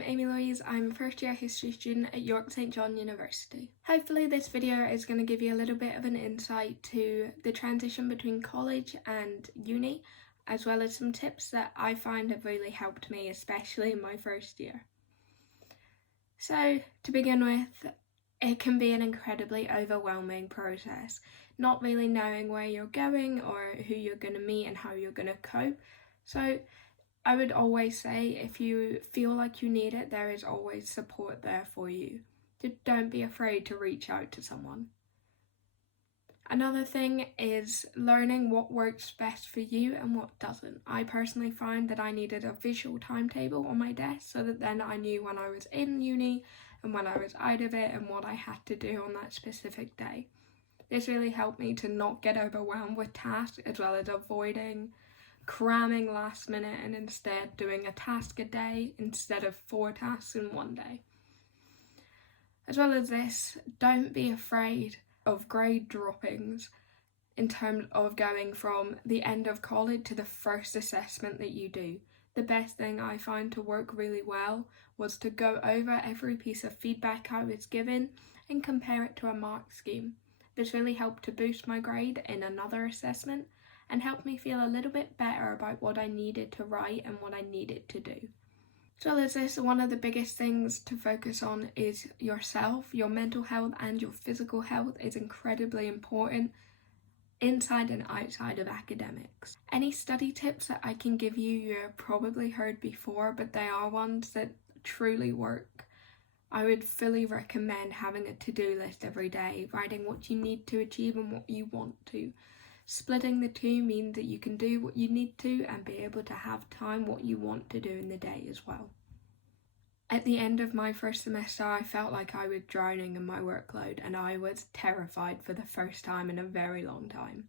I'm Amy-Louise. I'm a first year history student at York St John University. Hopefully this video is going to give you a little bit of an insight to the transition between college and uni, as well as some tips that I find have really helped me, especially in my first year. So to begin with, it can be an incredibly overwhelming process, not really knowing where you're going or who you're going to meet and how you're going to cope. So I would always say, if you feel like you need it, there is always support there for you. Don't be afraid to reach out to someone. Another thing is learning what works best for you and what doesn't. I personally find that I needed a visual timetable on my desk so that then I knew when I was in uni and when I was out of it and what I had to do on that specific day. This really helped me to not get overwhelmed with tasks, as well as avoiding cramming last minute and instead doing a task a day instead of 4 tasks in one day. As well as this, don't be afraid of grade droppings in terms of going from the end of college to the first assessment that you do. The best thing I found to work really well was to go over every piece of feedback I was given and compare it to a mark scheme. This really helped to boost my grade in another assessment and helped me feel a little bit better about what I needed to write and what I needed to do. As well as this, one of the biggest things to focus on is yourself. Your mental health and your physical health is incredibly important inside and outside of academics. Any study tips that I can give you, you've probably heard before, but they are ones that truly work. I would fully recommend having a to-do list every day, writing what you need to achieve and what you want to. Splitting the two means that you can do what you need to and be able to have time what you want to do in the day as well. At the end of my first semester, I felt like I was drowning in my workload and I was terrified for the first time in a very long time.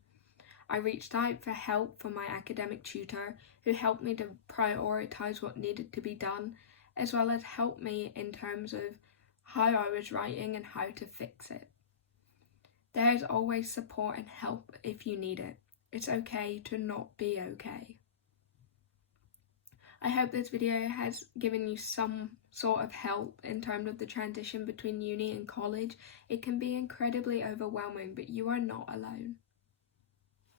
I reached out for help from my academic tutor, who helped me to prioritise what needed to be done, as well as help me in terms of how I was writing and how to fix it. There is always support and help if you need it. It's okay to not be okay. I hope this video has given you some sort of help in terms of the transition between uni and college. It can be incredibly overwhelming, but you are not alone.